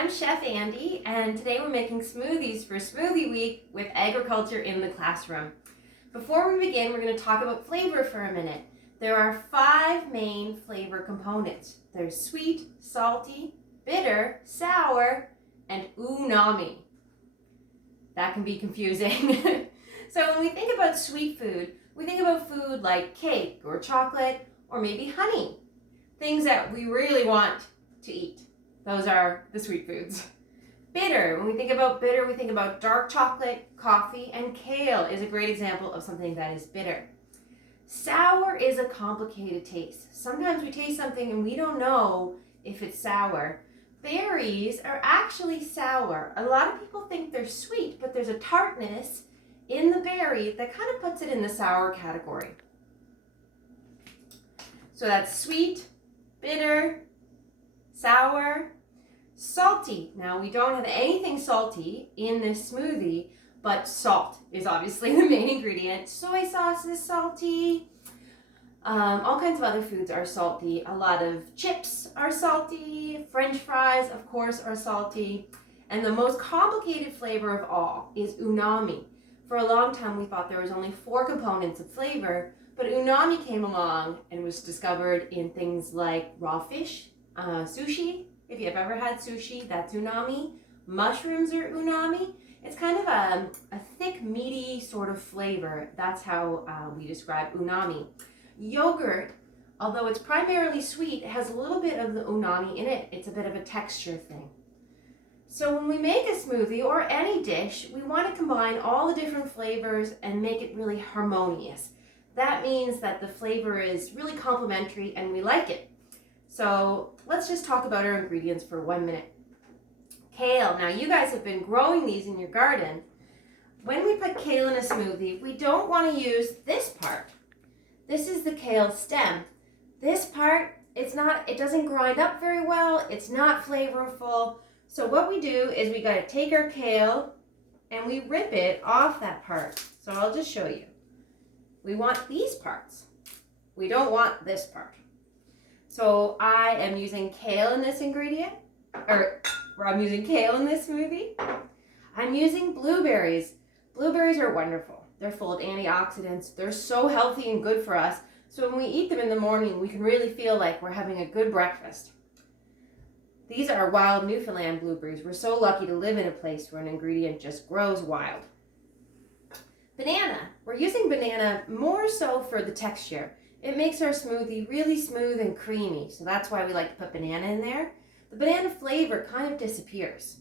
I'm Chef Andie, and today we're making smoothies for Smoothie Week with agriculture in the classroom. Before we begin, we're going to talk about flavor for a minute. There are 5 main flavor components. There's sweet, salty, bitter, sour, and umami. That can be confusing. So when we think about sweet food, we think about food like cake or chocolate or maybe honey. Things that we really want to eat. Those are the sweet foods. Bitter, when we think about bitter, we think about dark chocolate, coffee, and kale is a great example of something that is bitter. Sour is a complicated taste. Sometimes we taste something and we don't know if it's sour. Berries are actually sour. A lot of people think they're sweet, but there's a tartness in the berry that kind of puts it in the sour category. So that's sweet, bitter, sour, salty. Now we don't have anything salty in this smoothie, but salt is obviously the main ingredient. Soy sauce is salty. All kinds of other foods are salty. A lot of chips are salty. French fries, of course, are salty. And the most complicated flavor of all is umami. For a long time, we thought there was only 4 components of flavor, but umami came along and was discovered in things like raw fish, sushi. If you've ever had sushi, that's umami. Mushrooms are umami. It's kind of a thick, meaty sort of flavor. That's how we describe umami. Yogurt, although it's primarily sweet, has a little bit of the umami in it. It's a bit of a texture thing. So when we make a smoothie or any dish, we want to combine all the different flavors and make it really harmonious. That means that the flavor is really complementary and we like it. So let's just talk about our ingredients for 1 minute. Kale. Now you guys have been growing these in your garden. When we put kale in a smoothie, we don't want to use this part. This is the kale stem. This part, it doesn't grind up very well. It's not flavorful. So what we do is we got to take our kale and we rip it off that part. So I'll just show you. We want these parts. We don't want this part. So I am using kale in this ingredient, or I'm using kale in this smoothie. I'm using blueberries. Blueberries are wonderful. They're full of antioxidants. They're so healthy and good for us. So when we eat them in the morning, we can really feel like we're having a good breakfast. These are wild Newfoundland blueberries. We're so lucky to live in a place where an ingredient just grows wild. Banana. We're using banana more so for the texture. It makes our smoothie really smooth and creamy, so that's why we like to put banana in there. The banana flavor kind of disappears.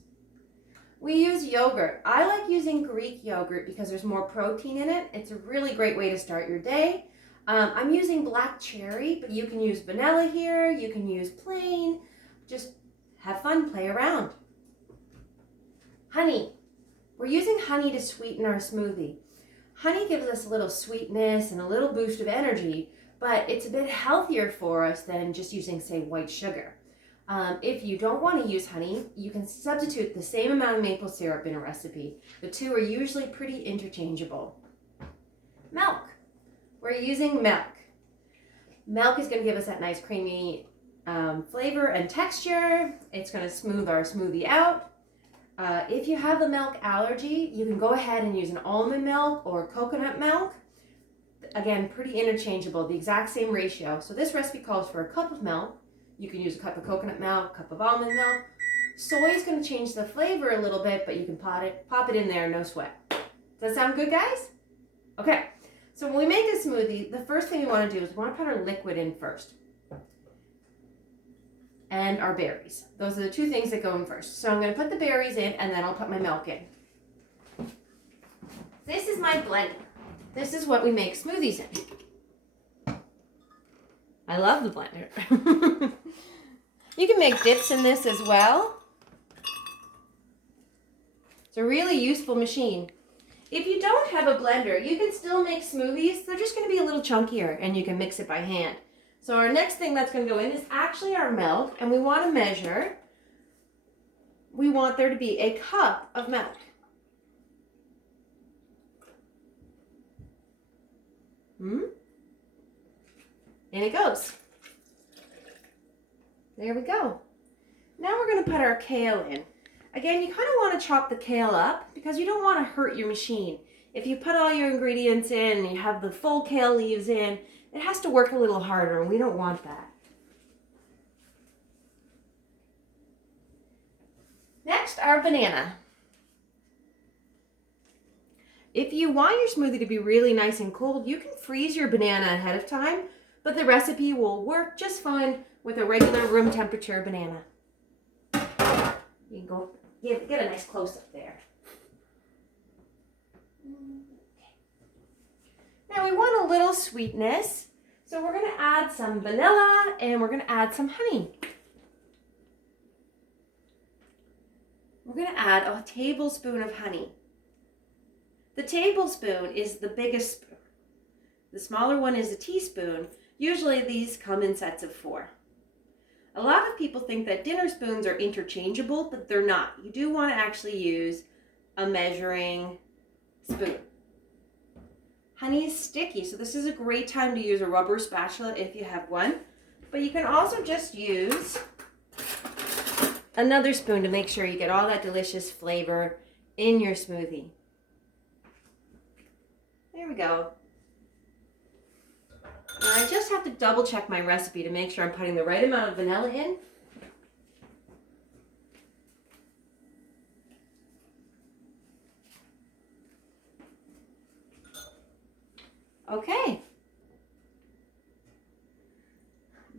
We use yogurt. I like using Greek yogurt because there's more protein in it. It's a really great way to start your day. I'm using black cherry, but you can use vanilla here. You can use plain. Just have fun, play around. Honey. We're using honey to sweeten our smoothie. Honey gives us a little sweetness and a little boost of energy, but it's a bit healthier for us than just using, say, white sugar. If you don't want to use honey, you can substitute the same amount of maple syrup in a recipe. The two are usually pretty interchangeable. Milk. We're using milk. Milk is going to give us that nice creamy flavor and texture. It's going to smooth our smoothie out. If you have a milk allergy, you can go ahead and use an almond milk or coconut milk. Again, pretty interchangeable, the exact same ratio. So this recipe calls for a cup of milk. You can use a cup of coconut milk, a cup of almond milk. Soy is going to change the flavor a little bit, but you can pop it in there, no sweat. Does that sound good, guys? Okay, so when we make a smoothie, the first thing we want to do is we want to put our liquid in first. And our berries. Those are the 2 things that go in first. So I'm going to put the berries in and then I'll put my milk in. This is my blender. This is what we make smoothies in. I love the blender. You can make dips in this as well. It's a really useful machine. If you don't have a blender, you can still make smoothies. They're just going to be a little chunkier and you can mix it by hand. So our next thing that's going to go in is actually our milk, and we want to measure. We want there to be a cup of milk. In it goes. There we go. Now we're going to put our kale in. Again, you kind of want to chop the kale up because you don't want to hurt your machine. If you put all your ingredients in and you have the full kale leaves in, it has to work a little harder, and we don't want that. Next, our banana. If you want your smoothie to be really nice and cold, you can freeze your banana ahead of time, but the recipe will work just fine with a regular room temperature banana. You can go get a nice close up there. Now we want a little sweetness, so we're going to add some vanilla and we're going to add some honey. We're going to add a tablespoon of honey. The tablespoon is the biggest spoon. The smaller one is a teaspoon. Usually these come in sets of 4. A lot of people think that dinner spoons are interchangeable, but they're not. You do want to actually use a measuring spoon. Honey is sticky, so this is a great time to use a rubber spatula if you have one. But you can also just use another spoon to make sure you get all that delicious flavor in your smoothie. There we go. Now I just have to double check my recipe to make sure I'm putting the right amount of vanilla in. Okay.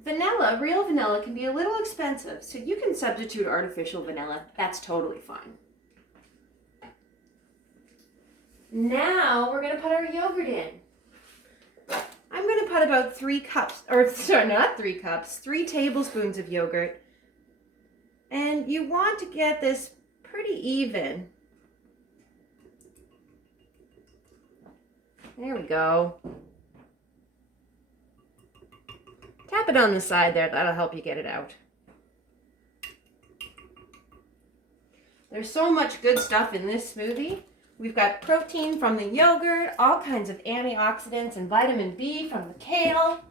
Vanilla, real vanilla, can be a little expensive, so you can substitute artificial vanilla. That's totally fine. Now we're going to put our yogurt in. I'm going to put about 3 cups, or sorry, not 3 cups, 3 tablespoons of yogurt. And you want to get this pretty even. There we go. Tap it on the side there, that'll help you get it out. There's so much good stuff in this smoothie. We've got protein from the yogurt, all kinds of antioxidants and vitamin B from the kale.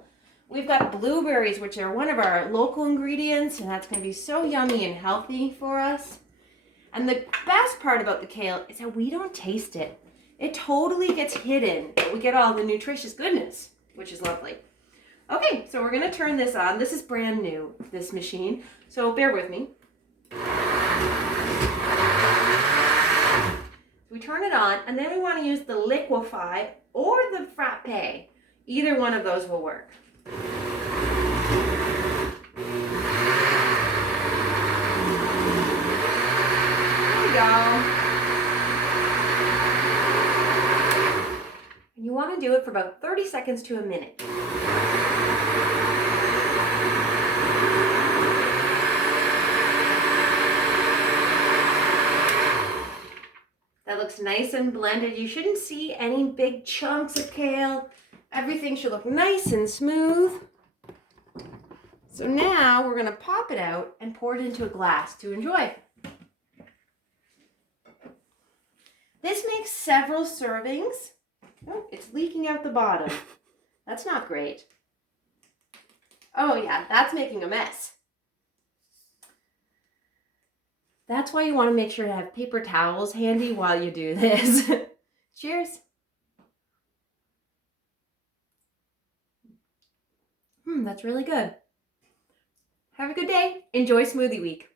We've got blueberries, which are one of our local ingredients, and that's going to be so yummy and healthy for us. And the best part about the kale is that we don't taste it. It totally gets hidden, but we get all the nutritious goodness, which is lovely. Okay, so we're going to turn this on. This is brand new, this machine, so bear with me. We turn it on, and then we want to use the liquefy or the frappe. Either one of those will work. There we go. And you want to do it for about 30 seconds to a minute. That looks nice and blended. You shouldn't see any big chunks of kale. Everything should look nice and smooth. So now we're going to pop it out and pour it into a glass to enjoy. This makes several servings. Oh, it's leaking out the bottom. That's not great. Oh yeah, that's making a mess. That's why you want to make sure to have paper towels handy while you do this. Cheers. That's really good. Have a good day. Enjoy Smoothie Week.